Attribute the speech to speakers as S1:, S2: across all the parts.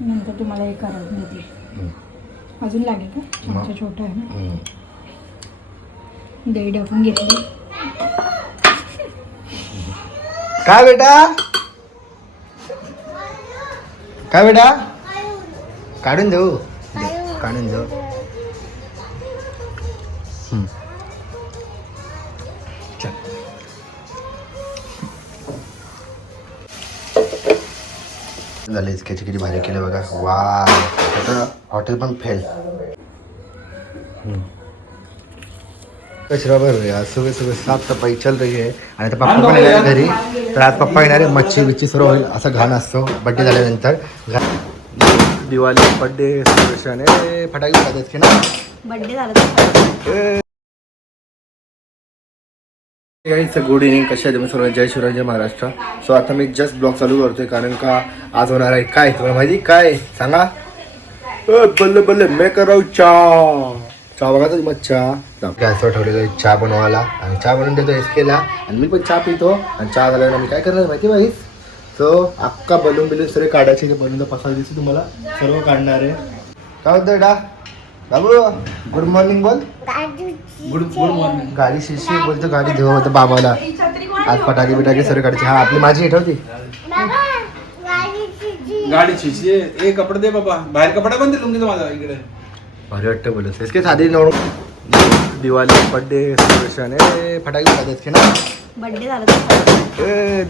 S1: नंतर तुम्हाला हे करायला मिळतील
S2: हम्म.
S1: अजून लागेल का. चमचा छोटा आहे ना. दही टाकून घेतली.
S2: काय बेटा? काय बेटा? काढून देऊ. दे, काढून देऊ. झाले इतक्याची किती भारी केले बघा. वा आता हॉटेल पण फेल कचरा है आज सुबह सुबह साफ सफाई चल रही आहे आणि आता पप्पा पण येणार घरी. तर आज पप्पा येणार आहे मच्छी बिच्छी सर्व होईल असा घाण असतो. बड्डे झाल्यानंतर. दिवाळी बड्डे सेलिब्रेशन आहे फटाके उडतात की ना
S1: बड्डे झाला
S2: गाईचं गुड इव्हनिंग कशा आहे तुम्ही सर्व जय शिवराय जय महाराष्ट्र. सो आता मी जस्ट ब्लॉग चालू करतोय कारण का आज होणार आहे काय? तुम्हाला माहिती काय? सांगा. बल्ले बल्ले मे कराव चहा. चहा बघा तर मग चहा. गॅसवर ठेवलेलं आहे चहा बनवायला. आणि चहा बनवून देतो एस केला. आणि मी पण चहा पितो. आणि चहा झाल्यावर मी काय करणार माहिती भाई सो अख्खा बलून बिलून सगळे काढायचे जे बनवून पसार दिसतो तुम्हाला. सर्व काढणार आहे. काय होतं डा? गुड मॉर्निंग बोल. गुड गुड मॉर्निंग गाडी शिशी बोलतो गाडी देऊ होतं बाबाला. आज पटाके बिटाके काढायचे. हा आपली माझी ठेवती
S3: गाडीची शे ए कपडे दे बाबा. बाहेर कपडा पण दे लुंगी माझा इकडे.
S2: भारी वाटतं बोलत. इसके साधी दिवाळी बड्डे सेलिब्रेशन आहे फटाके ना.
S1: बड्डे झाला
S2: ए,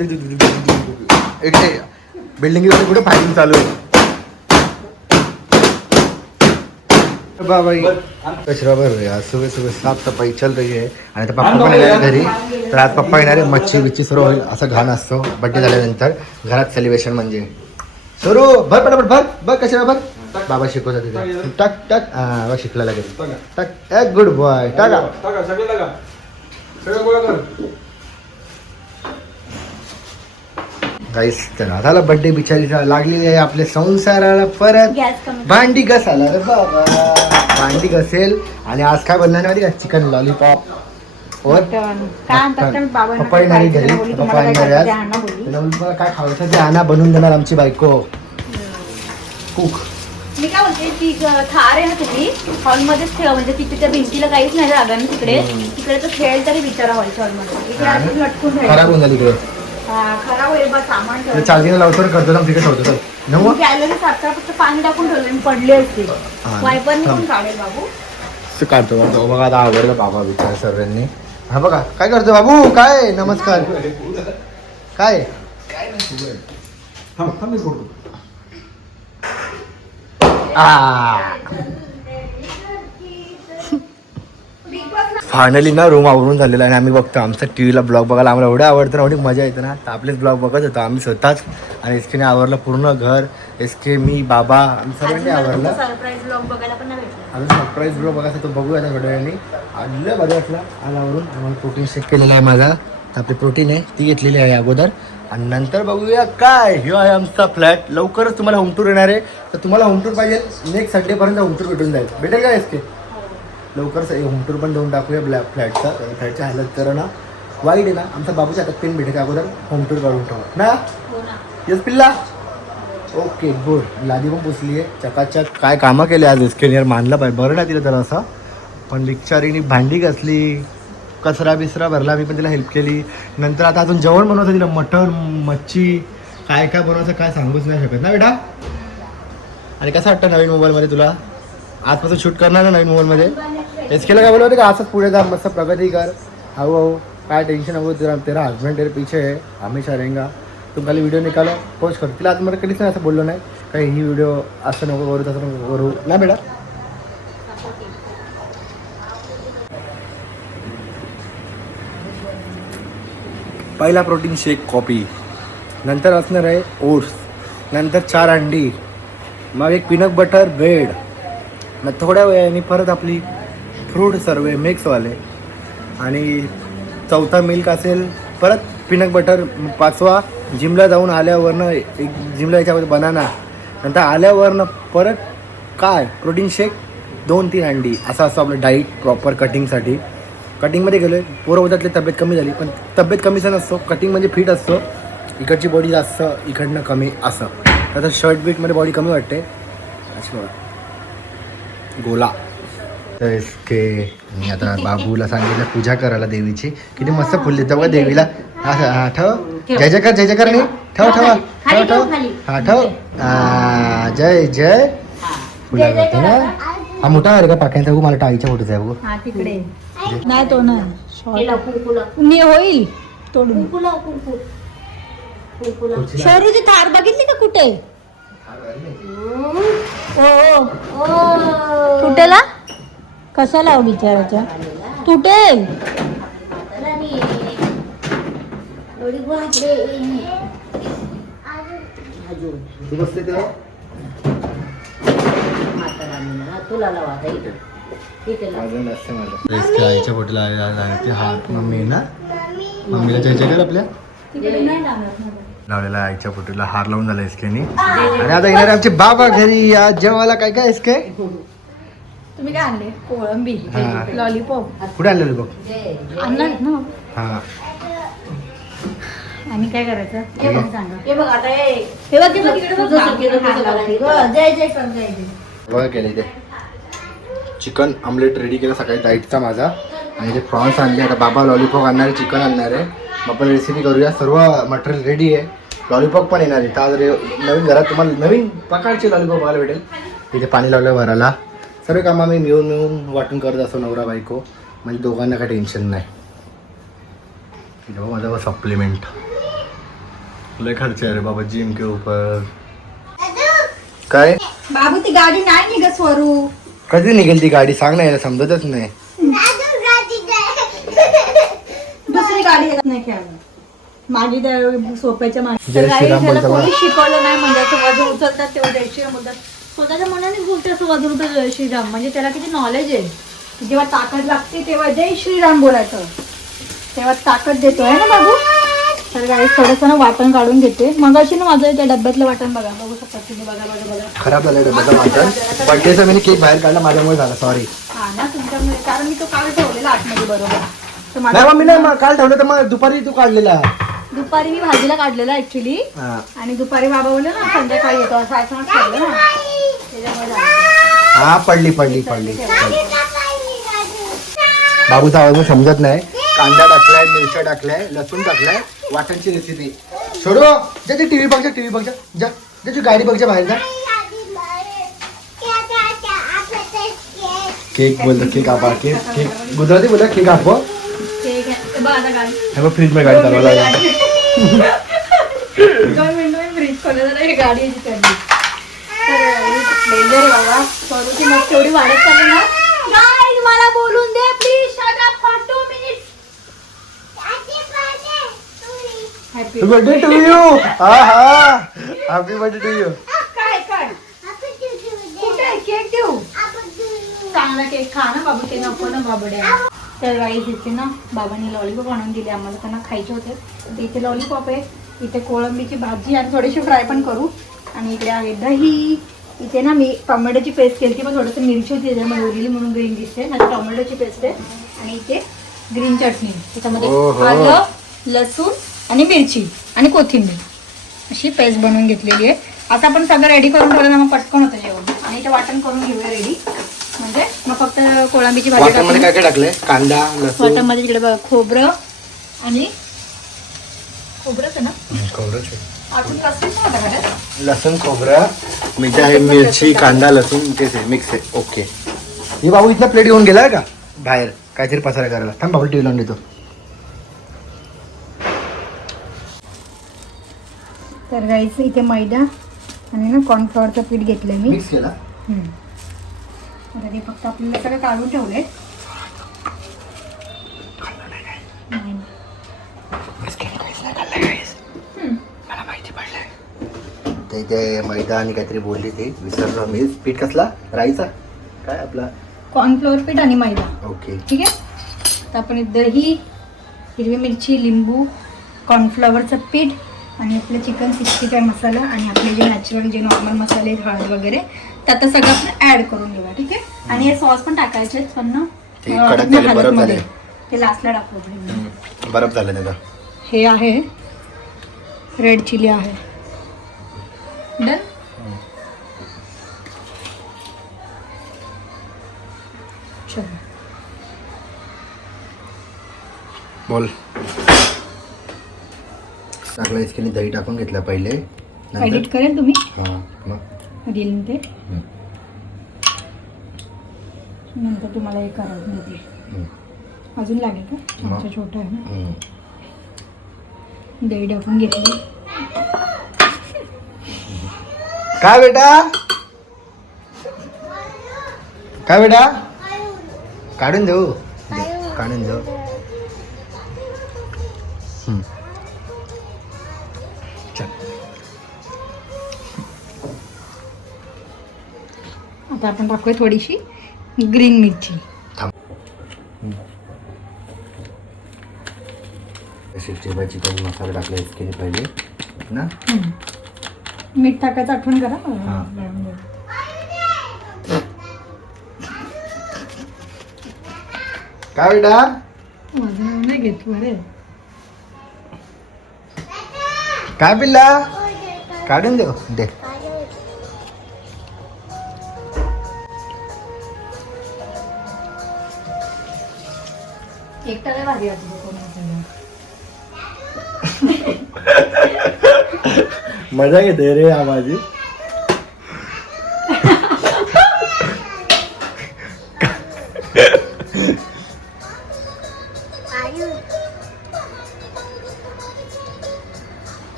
S2: बिल्डिंग कुठे फायटिंग चालू आहे? बाबाई. कचरा भर रही है आज सुबह सुबह साफ सफाई चल रही आहे आणि आता पप्पा पण येणार आहे घरी. तर आज पप्पा येणार आहे मच्छी बिच्छी सर्व होईल असा घाण असतो. बड्डे झाल्यानंतर घरात सेलिब्रेशन म्हणजे. सुरू भर पटापट भर. बघ कशाला भर. बाबा शिकवतात तिथे. टाक टाक हा बघ शिकला लागेल टाक. एक गुड बॉय टाका.
S3: टाका सगळे लागा. सगळं गोळा कर.
S2: गाईस तर झाला बड्डे बिचारीचा. लागलेली आहे आपल्या संसाराला परत. भांडी घसाला रे बाबा. भांडी घसेल. आणि आज काय बनणार माहिती का? चिकन लॉलीपॉप और.
S1: काय
S2: घरी.
S1: खायचं ते. आणा बोलली.
S2: त्याला बोलली, "मला काय खायचं ते आणा. बनवून देणार आमची बायको. कुक
S1: मी काय बोलते ती थार आहे ना तुझी हॉलमध्येच ठेवा. म्हणजे तिथे त्या भिंतीला काहीच नाही ना तिकडे. तिकडे तर खेळ तरी विचारा हॉलमध्ये. इकडे लटकून
S2: खराब होऊन झाली इकडे
S1: खराब होईल सामान
S2: चार्जिंग लावतो करतो ना तिकडे ठेवतो. नऊ
S1: फक्त पाणी टाकून ठेवलं मी पडले असते.
S2: हा.
S1: वायपरने
S2: थांब.
S1: पण काढेल बाबू.
S2: ते काढतो काढतो. बघा आता आवडलं बाबा विचार सर्वांनी. हा बघा काय करतो बाबू? काय? नमस्कार. काय?
S3: थांब थांब मी फोडतो
S2: फायनली ना रूम आवरून झालेला आहे आणि आम्ही बघतो आमचा टी व्हीला ब्लॉग बघायला आम्हाला एवढं आवडतं ना एवढी मजा येते ना. तर आपलेच ब्लॉग बघत होतो आम्ही स्वतःच. आणि एसकेने आवरलं पूर्ण घर. एसके मी बाबा आम्ही सर्वांनी आवरलं. अजून सरप्राईज ब्लॉग बघायचा तो बघूया आता थोड्या वेळाने आणलं मजा वाटला. आज आवरून. आम्हाला प्रोटीन शेक केलेला आहे माझा. तर आपली प्रोटीन आहे ती घेतलेली आहे अगोदर. आणि नंतर बघूया काय. ह्यो आहे आमचा फ्लॅट लवकरच तुम्हाला होम टूर येणार आहे. तर तुम्हाला होम टूर पाहिजे. नेक्स्ट संडेपर्यंत होम टूर भेटून जाईल. भेटेल का एसके लवकरच होम टूर पण देऊन टाकूया ब्लॅक फ्लॅटचा. फ्लॅटची हालत करा ना वाईट आहे ना. आमचा बाबूच्या हातात पेन भेटेल अगोदर? होम टूर काढून ठेवा. ना?
S1: हो ना.
S2: येस पिल्ला? Okay good. लादी पण पुसली आहे चकाचक. काय कामं केले आज स्केनियर मानलं पाहिजे. बरं नाही तिला तर असं. पण बिचारीने भांडी घासली. कचरा बिसरा भरला. मी पण तिला हेल्प केली. नंतर आता अजून जेवण बनवतं तिला मटण मच्छी. काय काय बनवायचं काय सांगूच नाही शकत ना बेटा? आणि कसं वाटतं नवीन मोबाईलमध्ये तुला? आजपासून शूट करणार ना नवीन मोबाईलमध्ये एस केला काय बोलवते का? असंच पुढे जा मस्त प्रगती कर. हळू हळू काय टेन्शन हवं तेरा तेरा हस्बैंड तेरे पीछे है हमेशा रहेगा. तुम खाली व्हिडिओ निकालो. पोस्ट कर. तिला आजमध्ये कधीच नाही असं बोललो नाही. काही ही व्हिडिओ असं नको करू तसं नको करू. ना बेटा? पहिला प्रोटीन शेक कॉपी नंतर असणार आहे ओट्स. नंतर चार अंडी. मग एक पीनट बटर ब्रेड मग थोड्या वेळाने परत आपली फ्रूट सर्वे मिक्सवाले. आणि चौथा मिल्क असेल परत पीनट बटर पाचवा जिमला जाऊन आल्यावरनं एक जिमला याच्यामध्ये बनाना नंतर आल्यावरनं परत काय? प्रोटीन शेक दोन तीन अंडी. असं असतं आपलं डाईट प्रॉपर कटिंगसाठी कटिंगमध्ये गेलो आहे पोरं होतातली तब्येत कमी झाली पण तब्येत कमीचा नसतो. कटिंग म्हणजे फिट असतो. इकडची बॉडी जास्त इकडनं कमी असं. तर शर्ट बीटमध्ये बॉडी कमी वाटते. अशी बघा. गोला. इसके मी आता बाबूला सांगितलं पूजा करायला देवीची. किती मस्त फुल देतो बघा देवीला. हा ठेव. जय जयकार जय जयकार नाही ठेव ठेव. ठेव ठेव हा ठेव. जय जय. फुला करते ना हा मोठा आहे का पाक्यांचा बघू मला टाळीच्या फोटोचा आहे बघू.
S1: हा तिकडे.
S4: नाही तो
S1: कुंकुला
S4: मी होईल. तोडून. शरूची थार बघितली का कुठे? ओ तुटेला कशाला हो तुटेल
S1: राणी. एवढी बापरे.
S2: आईच्या फोटोला ते हात मम्मी ना मम्मीला जय कर आपल्या लावलेला आईच्या पोटीला हार लावून झाला इसकेनी आणि आता येणार आमचे बाबा घरी या जेवायला काय काय इसके
S4: तुम्ही काय आणले? कोळंबी
S2: हा.
S4: लॉलीपॉप.
S2: कुठे आणलेलं बघ?
S4: आणणार ना.
S2: हा.
S4: आणि काय करायचं?
S2: हे बघ,
S4: सांगा
S1: हे बघ आता हे
S4: हे बघ, हे बघ, इकडे बघ.
S1: तुझं केलं तसं करायचं.
S4: हो, जय जय कर जय जय.
S2: बघा केले ते चिकन आमलेट रेडी केलं सकाळी डाईटचा माझा. आणि ते प्रॉन्स आणले. आता बाबा लॉलीपॉप आणणार आहे चिकन आणणार आहे. मग आपण रेसिपी करूया. सर्व मटेरियल रेडी आहे. लॉलीपॉप पण येणार आहे. तर आज रे- नवीन घरात तुम्हाला नवीन प्रकारचे लॉलीपॉप बघायला भेटेल. इथे पाणी लावलं भराला सर्व कामं आम्ही मिळून मिळून वाटून करत असतो नवरा बायको. म्हणजे दोघांना काही टेन्शन नाही. माझा सप्लिमेंट लय खर्च आहे रे बाबा जिम के ऊपर. काय?
S4: बाबू ती गाडी नाही निघत स्वरू.
S2: कधी निघेल ती गाडी? सांग ना याला समजतच नाही.
S4: दुसरी गाडी येत नाही खेळायला. माझी त्या सोप्याच्या मागे.
S2: जय श्रीराम बोलता
S4: शिकवलं नाही म्हणजे वजन उचलतात तेव्हा श्रीराम बोलतात. स्वतःच्या मनानेच बोलते असं वजन उचल जय श्रीराम. म्हणजे त्याला किती नॉलेज आहे. की जेव्हा ताकद लागते तेव्हा जय श्रीराम बोलायचं. तेव्हा ताकद देतो. आहे ना बाबू? तर गाडी थोडंसं ना वाटण काढून घेते. मग अशी ना माझं त्या डब्यातलं वाटण बघा. बघू शकता तुम्ही. बघा बघा बघा.
S2: खराब झालं डब्याचा वाटण. बर्थडेचा मी केक बाहेर काढला. माझ्यामुळे झाला. सॉरी
S4: हा ना तुमच्यामुळे. कारण मी तो काल ठेवलेला आतमध्ये बरोबर. तर माझा
S2: मी नाही मग काल ठेवलं तर मग दुपारी तू काढलेला.
S4: दुपारी मी भाजीला काढलेला ऍक्च्युली आणि दुपारी बाबा बोलले ना संध्याकाळी येतो. असं असं ठेवलं ना.
S2: हा पडली पडली पडली. बाबूचा आवाज मला समजत नाही. कांदा टाकलाय मिरच्या टाकलाय लसूण टाकलाय वाटणची रेसिपी सोडू जा ते टीव्ही बघ टीव्ही बघ जा. जा जा तू गाडी बघ जा बाहेर जा. केक बोलतो केक आपा केक केक. गुजराती बोलतो केक आपो.
S4: ठीक आहे बघ आता गाडी
S2: हे बघ फ्रीजमध्ये गाडी चालवायला लागली.
S4: दोन मिनिटं मी फ्रीज खोललं तर ही गाडी याची चढली तर डेंजर बाबा मग तेवढी वाढत चालली ना. गाईज मला बोलून दे please shut up for two minutes happy
S2: Happy birthday to you. हा हा हॅपी बर्थडे टू यू
S4: काय काय? कुठे केक देऊ? चांगला केक खा ना बाबू ते नको ना बाबड्या. तर गाईज इथे ना बाबांनी लॉलीपॉप आणून दिले आम्हाला त्यांना खायचे होते. तर इथे लॉलीपॉप आहे इथे कोळंबीची भाजी आणि थोडीशी फ्राय पण करू. आणि इकडे आहे दही. इथे ना मी टोमॅटोची पेस्ट केली पण थोडंसं मिरची होती त्याच्यामध्ये उरली म्हणून ग्रीन दिसते ना टोमॅटोची पेस्ट आहे. आणि इथे ग्रीन चटणी त्याच्यामध्ये. आलं लसूण आणि मिरची आणि कोथिंबीर. अशी पेस्ट बनवून घेतलेली आहे. आता आपण सगळं रेडी करून ठेवलं ना मग पटकन होतं जेवण. आणि ते वाटण करून घेऊया रेडी म्हणजे मग फक्त कोळंबीची भाजी
S2: काय काय टाकलंय? कांदा
S4: वाटणमध्ये इकडे बघा खोबरं आणि खोबरंच आहे ना?
S2: खोबरं
S4: अजून लसूण
S2: खोबरं मीठ आहे मिरची कांदा लसूण तेच आहे मिक्स आहे. ओके हे बाबू इथला प्लेट घेऊन गेलाय का? बाहेर. काहीतरी पसारा करायला. थांब बाबू टीव्ही लावून देतो.
S4: तर गाईचं इथे मैदा आणि ना कॉर्नफ्लॉवरचं पीठ घेतलंय मी.
S2: मिक्स केला.
S4: आता ते फक्त आपल्याला सगळं काढून ठेवलंय.
S2: ते इथे मैदा आणि काहीतरी बोलली ती. विसरलो मी. पीठ कसला? राईचा? काय आपला?
S4: कॉर्नफ्लोअर पीठ आणि मैदा.
S2: ओके.
S4: ठीक आहे? तर आपण दही हिरवी मिरची लिंबू कॉर्नफ्लॉवरचं पीठ आणि आपलं चिकन सिक्स्टी फाय मसाला आणि आपले जे नॅचरल जे नॉर्मल मसाले हळद वगैरे ते आता सगळं आपण ॲड करून घेऊया ठीक आहे? आणि हे सॉस पण टाकायचे पण ना
S2: ते.
S4: ते लास्टला टाकू.
S2: बरफ झालं त्याचा
S4: हे आहे रेड चिली आहे. डन चलो
S2: बोल. टाकला इसकीने दही टाकून घेतला पहिले.
S4: एडिट करेल तुम्ही?
S2: हां मग.
S4: रील ते. नंतर तुम्हाला हे देते
S2: हम्म.
S4: अजून लागेल का. अच्छा छोटं आहे ना. दही टाकून घेतली.
S2: काय बेटा? काय बेटा? काढून देऊ. दे, काढून देऊ.
S4: आता आपण टाकूया थोडीशी ग्रीन मिरची.
S2: सिक्स्टी फाय चिकन मसाला टाकला इसकीने पहिले ना.
S4: मीठ टाकायचं आठवण करा.
S2: हा. काय बेटा
S4: माझं नाव नाही घेत बरे.
S2: काय पिल्ला? काढून देऊ दे. मजा घेते रे आवाजी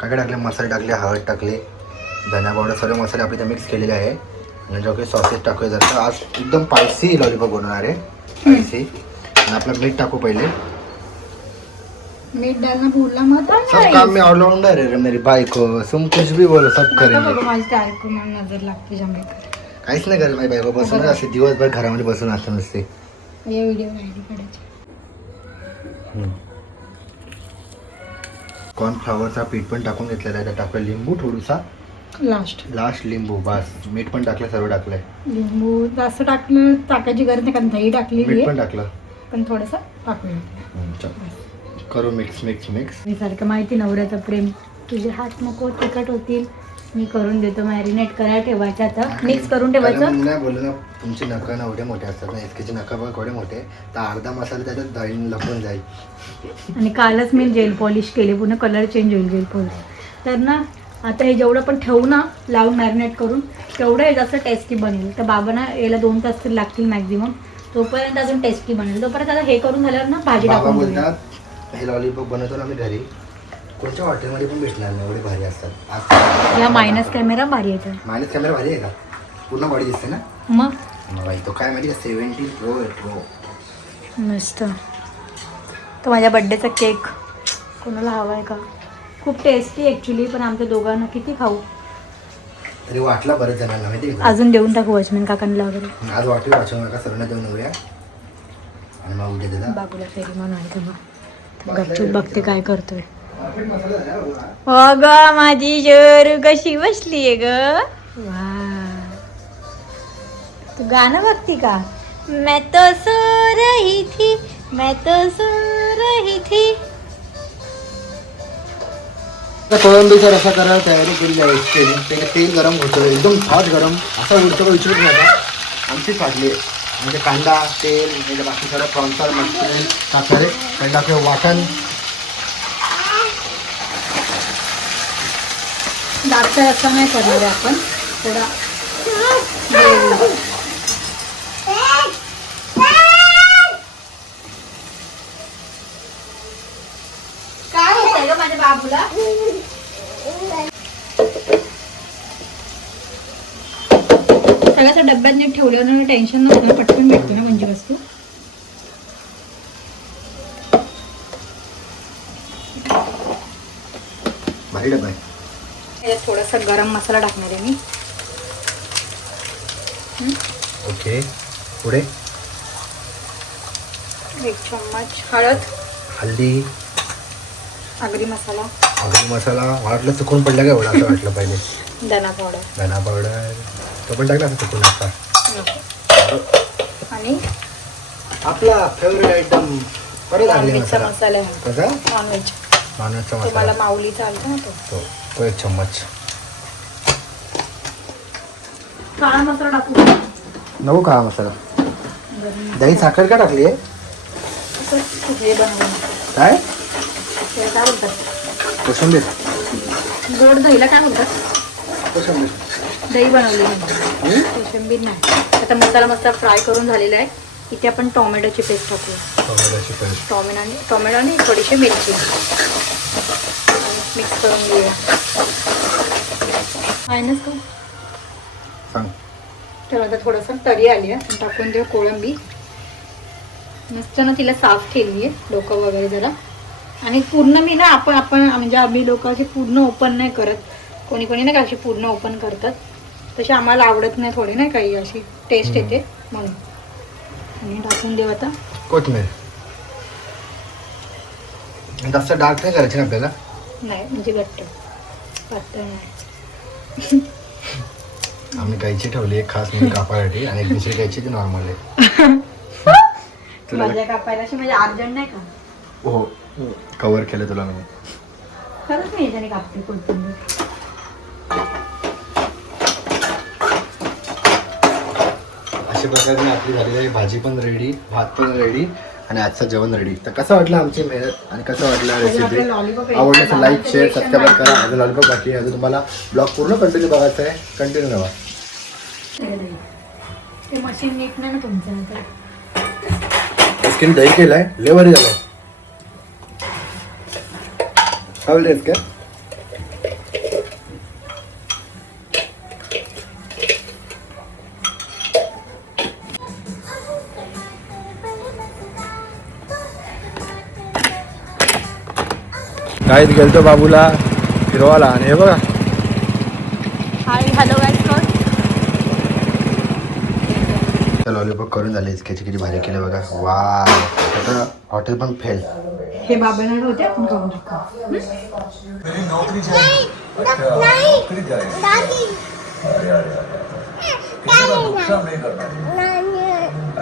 S2: काय टाकले? मसाले टाकले हळद टाकले धना पावडर सर्व मसाले आपले इथे मिक्स केलेले आहे. आणि जो काही सॉसेस टाकूया जर. आज एकदम स्पायसी लॉलीपॉप बनवणार आहे. स्पायसी आणि आपलं मीठ टाकू पहिले.
S4: मीठ डालना भूलना मत
S2: सब काम में ऑलराउंडर है रे मेरी भाई को तुम कुछ भी बोलो सब करेंगे.
S4: माझी ते ऐकून मला नजर लागते जांभेकर
S2: काहीच नाही करत माझी बायको. बसून असे दिवसभर घरामध्ये बसून असते नुसते.
S4: या व्हिडिओ
S2: कॉर्नफ्लॉवरचा पीठ पण टाकून घेतलेला आहे. त्यात टाकलं लिंबू थोडूसा.
S4: लास्ट
S2: लास्ट लिंबू. बस. मीठ पण टाकलं सर्व टाकलंय.
S4: लिंबू. जास्त टाकलं टाकायची गरज नाही कारण दही टाकलेली
S2: मीठ
S4: आहे.
S2: पण टाकलं.
S4: पण थोडंसं टाकूया
S2: हम्म, चल. करू मिक्स मिक्स मिक्स
S4: मी सारखं माहिती नवऱ्याचं प्रेम. तुझे हात नको तिखट होतील. मी करून देतो मॅरिनेट करायला ठेवायचं आता. मिक्स करून ठेवायचं.
S2: नाही बोललो ना तुमचे नखं ना एवढे मोठे असतात ना इसकेचे नखं बघ एवढे मोठे. तर अर्धा मसाला त्याच्यात दळीन लपून जाईल.
S4: आणि कालच मी जेल पॉलिश केले पुन्हा कलर चेंज होईल जेल पॉलिश. तर ना आता हे जेवढं पण ठेवू ना लावून मॅरिनेट करून तेवढं हे जास्त टेस्टी बनेल. तर बाबांना याला दोन तास तरी लागतील मॅक्झिमम तोपर्यंत अजून टेस्टी बनेल. तोपर्यंत आता हे करून झाल्यावर ना भाजी
S2: बाबा
S4: टाकून
S2: हे लॉलीपॉप बनवतो ना आम्ही घरी कोणत्या हॉटेलमध्ये पण भेटणार नाही एवढे भारी असतात. आज
S4: या मायनस कॅमेरा भारी येतो
S2: मायनस कॅमेरा भारी आहे का? पूर्ण बॉडी दिसते ना?
S4: मग?
S2: मग तो काय माहिती का? सेव्हन्टी प्रो आहे प्रो
S4: मस्त. तो माझ्या बड्डेचा केक कोणाला हवा आहे का? खूप टेस्टी ॲक्च्युली पण आमच्या दोघांना किती खाऊ?
S2: तरी वाटला बरेच जणांना माहिती आहे का?
S4: अजून देऊन टाकू वॉचमॅन काकांना वगैरे.
S2: आज वाटली वाचू नका सर्वांना देऊन येऊया. आणि मग उद्या त्याला
S4: बाबूला फेरी म्हणून आहे तेव्हा गपचूप बघते काय करतोय. हो ग माझी जोर कशी बसलीये ग. वा. तू गाणं बघती का? मैं तो सो रही थी मैं तो सो रही थी.
S2: कोळंबीचा रसा करायला तयारी केली आहे तेल ते तेल गरम होतं एकदम हॉट गरम असा उडतो का विचारू नका. आमचीच वाटली म्हणजे कांदा तेल म्हणजे बाकी सगळं प्रॉन्सर मच्छी टाकणारे कांदा किंवा वाटण.
S4: दाटचा रस्ता नाही करणार आहे आपण. थोडा
S1: काय होतंय ग माझ्या बाबूला?
S4: डब्यात नीट ठेवल्यावर टेन्शन नसतं ना, पटकन भेटते ना म्हणजे वस्तू.
S2: भारी डबा आहे.
S4: याच्यात थोडासा गरम मसाला टाकणार आहे मी.
S2: ओके. पुढे?
S4: एक चम्मच हळद.
S2: हल्दी.
S4: आगरी मसाला.
S2: अगदी मसाला. वाटलं चुकून पडलं का एवढं? असं वाटलं पहिले
S4: धना पावडर
S2: धना पावडर तो पण टाकला असं चुकून असता
S4: आणि?
S2: आपला फेवरेट आयटम परत लागले
S4: नॉनव्हेजचा
S2: मसाला
S4: मसाला आहे
S2: कसा
S4: नॉनव्हेज
S2: नॉनव्हेजचा
S4: तुम्हाला
S2: मसाला
S4: माऊली चालतो ना तो.
S2: तो तो एक चम्मच.
S1: काळा मसाला टाकू.
S2: नको का मसाला. दही साखर का टाकली आहे?
S4: हे बनवून.
S2: काय?
S4: त्याला काय बोलतात?
S2: कोशिंबीर.
S4: गोड दहीला काय बोलतात?
S2: कोशिंबीर.
S4: दही बनवली मी कोशिंबीर नाही. आता मसाला मस्त फ्राय करून झालेला आहे. इथे आपण टोमॅटोची पेस्ट टाकूया.
S2: टोमॅटोची पेस्ट.
S4: टोमॅटो आणि टोमॅटो आणि थोडीशी मिरची. मिक्स करून घेऊया. ना का
S2: सांग.
S4: तर आता थोडंसं तरी आली आहे. टाकून देऊ कोळंबी. मस्त ना तिला साफ केली आहे. डोकं वगैरे जरा. आणि पूर्ण मी ना आपण आपण म्हणजे आम्ही लोक अशी पूर्ण ओपन नाही करत. कोणी कोणी नाही का अशी पूर्ण ओपन करतात. तशी आम्हाला आवडत नाही थोडी नाही काही अशी टेस्ट येते म्हणून. आणि टाकून देऊ आता.
S2: कोथिंबीर. जास्त डार्क नाही करायची ना आपल्याला?
S4: नाही म्हणजे घट्ट. पातळ नाही.
S2: आम्ही गायची ठेवली एक खास मी कापासाठी आणि एक दुसरी गायची ती नॉर्मल आहे. तुला
S4: माझ्या कापायला अशी म्हणजे अर्जंट नाही का?
S2: हो. कवर केलं तुला मी.
S4: खरंच मी याच्याने कापते कोथिंबीर.
S2: अशा प्रकारे आपली झालेली आहे. भाजी पण रेडी भात पण रेडी आणि आजचं जेवण रेडी तर कसं वाटलं आमची मेहनत आणि कसं वाटलं रेसिपी. आवडलं तर लाईक शेअर सबस्क्राईब करा. अजून लॉलीपॉप बाकी आहे. अजून तुम्हाला ब्लॉग पूर्ण कंटिन्यू बघायचं आहे. कंटिन्यू राहा
S4: ते मशीन नीट नाही ना तुमचं
S2: स्किन दही केलाय. लेवरी झालाय. आवडलेस का? काहीच गेलतो बाबूला फिरवाला आणि हे बघा
S1: हॅलो
S2: लॉलीपॉप करून झाले. किती किती भारी केले बघा. वा आता हॉटेल पण फेल
S4: हे बाबांना होते आपण